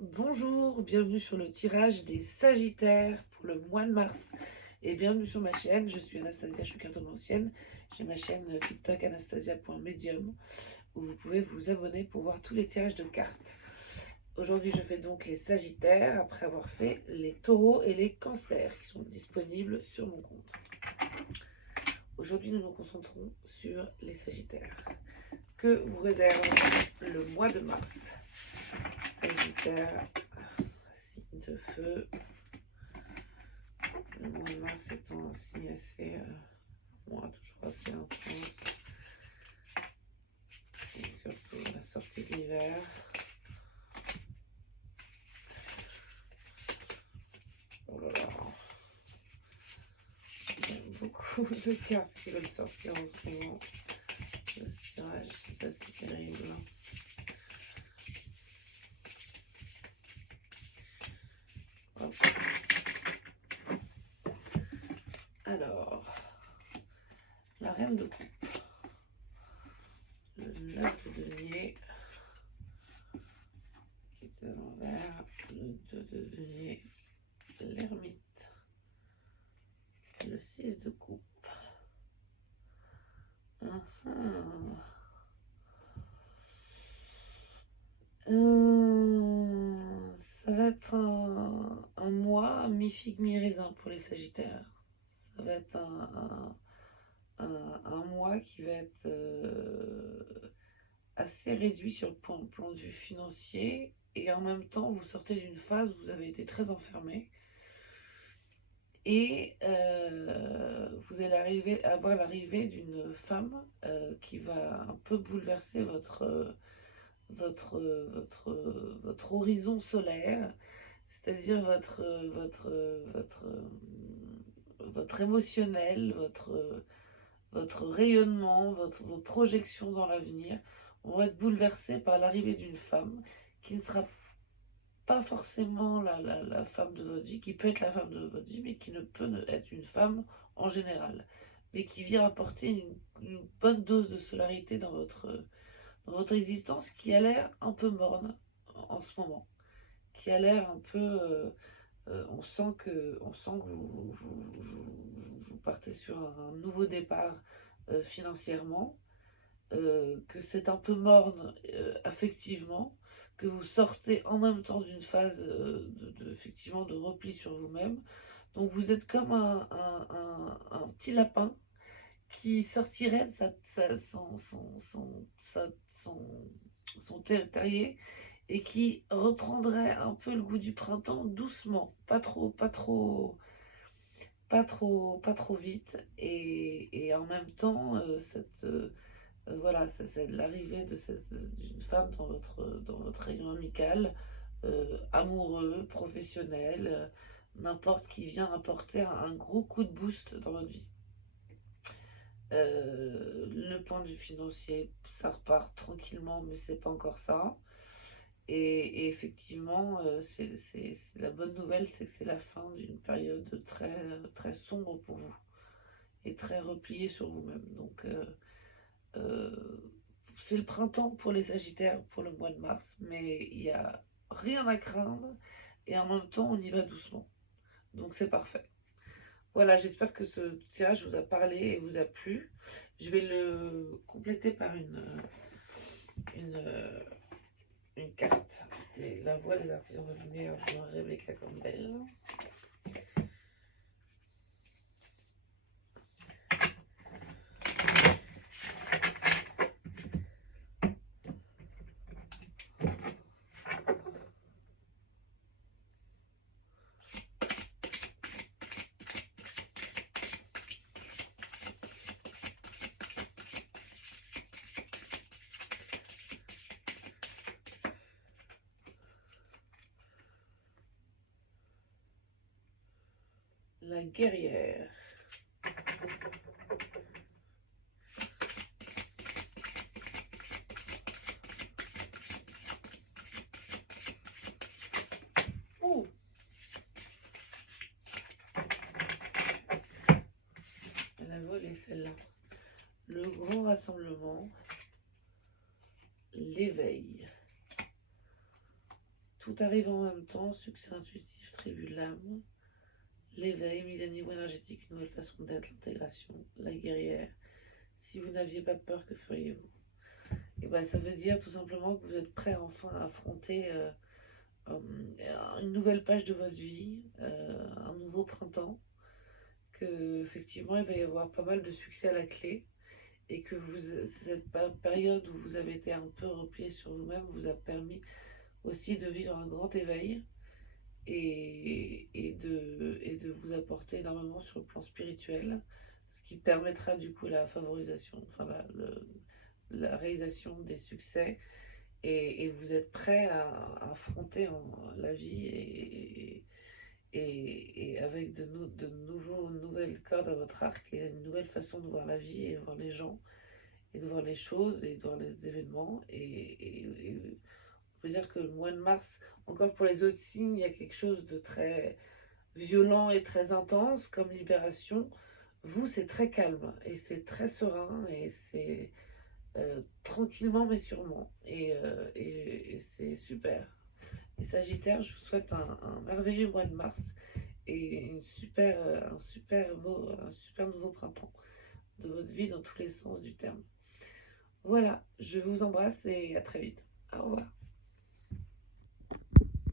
Bonjour, bienvenue sur le tirage des Sagittaires pour le mois de mars et bienvenue sur ma chaîne. Je suis Anastasia, je suis cartomancienne. J'ai ma chaîne TikTok anastasia.medium où vous pouvez vous abonner pour voir tous les tirages de cartes. Aujourd'hui, je fais donc les Sagittaires après avoir fait les Taureaux et les Cancers qui sont disponibles sur mon compte. Aujourd'hui, nous nous concentrons sur les Sagittaires. Que vous réserve le mois de mars? Sagittaire, signe de feu. Le mois de mars étant un signe assez, toujours assez intense. Et surtout la sortie de l'hiver. Oh là là. Il y a beaucoup de cartes qui veulent sortir en ce moment. De ce tirage, c'est assez terrible. Hop. Alors, la reine de coupe. Le 9 de denier. Qui est à l'envers. Le 2 de denier. L'ermite. Le 6 de coupe. Ça va être un mois mi-figue, mi-raisin pour les Sagittaires. Ça va être un mois qui va être assez réduit sur le plan de vue financier. Et en même temps, vous sortez d'une phase où vous avez été très enfermé. Et vous allez avoir l'arrivée d'une femme qui va un peu bouleverser votre horizon solaire, c'est-à-dire votre émotionnel, votre rayonnement, vos projections dans l'avenir vont être bouleversées par l'arrivée d'une femme qui ne sera pas forcément la femme de votre vie, qui peut être la femme de votre vie, mais qui ne peut être une femme en général, mais qui vient apporter une bonne dose de solarité dans votre existence qui a l'air un peu morne en ce moment, qui a l'air un peu... on sent que vous partez sur un nouveau départ financièrement, que c'est un peu morne affectivement, que vous sortez en même temps d'une phase effectivement de repli sur vous-même. Donc vous êtes comme un petit lapin qui sortirait de son terrier et qui reprendrait un peu le goût du printemps doucement, pas trop vite. Et en même temps, voilà, c'est l'arrivée d'une femme dans votre rayon amical, amoureux, professionnel, n'importe, qui vient apporter un gros coup de boost dans votre vie. Le point de vue financier, ça repart tranquillement, mais c'est pas encore ça. Et effectivement, la bonne nouvelle, c'est que c'est la fin d'une période très, très sombre pour vous et très repliée sur vous-même. Donc, c'est le printemps pour les Sagittaires pour le mois de mars, mais il n'y a rien à craindre et en même temps, on y va doucement. Donc, c'est parfait. Voilà, j'espère que ce tirage vous a parlé et vous a plu. Je vais le compléter par une, une carte de La Voix des artisans de lumière de Rebecca Campbell. La guerrière. Oh, elle a volé celle-là. Le grand rassemblement. L'éveil. Tout arrive en même temps, succès intuitif, tribu de l'âme, l'éveil, mise à niveau énergétique, une nouvelle façon d'être, l'intégration, la guerrière. Si vous n'aviez pas peur, que feriez-vous? Et ben, ça veut dire tout simplement que vous êtes prêt enfin à affronter une nouvelle page de votre vie, un nouveau printemps, que effectivement il va y avoir pas mal de succès à la clé et que cette période où vous avez été un peu replié sur vous-même vous a permis aussi de vivre un grand éveil et de vous apporter énormément sur le plan spirituel, ce qui permettra du coup la favorisation, enfin la réalisation des succès et vous êtes prêt à affronter la vie et avec nouvelles cordes à votre arc et une nouvelle façon de voir la vie et de voir les gens et de voir les choses et de voir les événements et on peut dire que le mois de mars, encore pour les autres signes, il y a quelque chose de très violent et très intense comme libération. Vous, c'est très calme et c'est très serein et c'est tranquillement mais sûrement. Et c'est super. Et Sagittaire, je vous souhaite un merveilleux mois de mars et un super nouveau printemps de votre vie dans tous les sens du terme. Voilà, je vous embrasse et à très vite. Au revoir.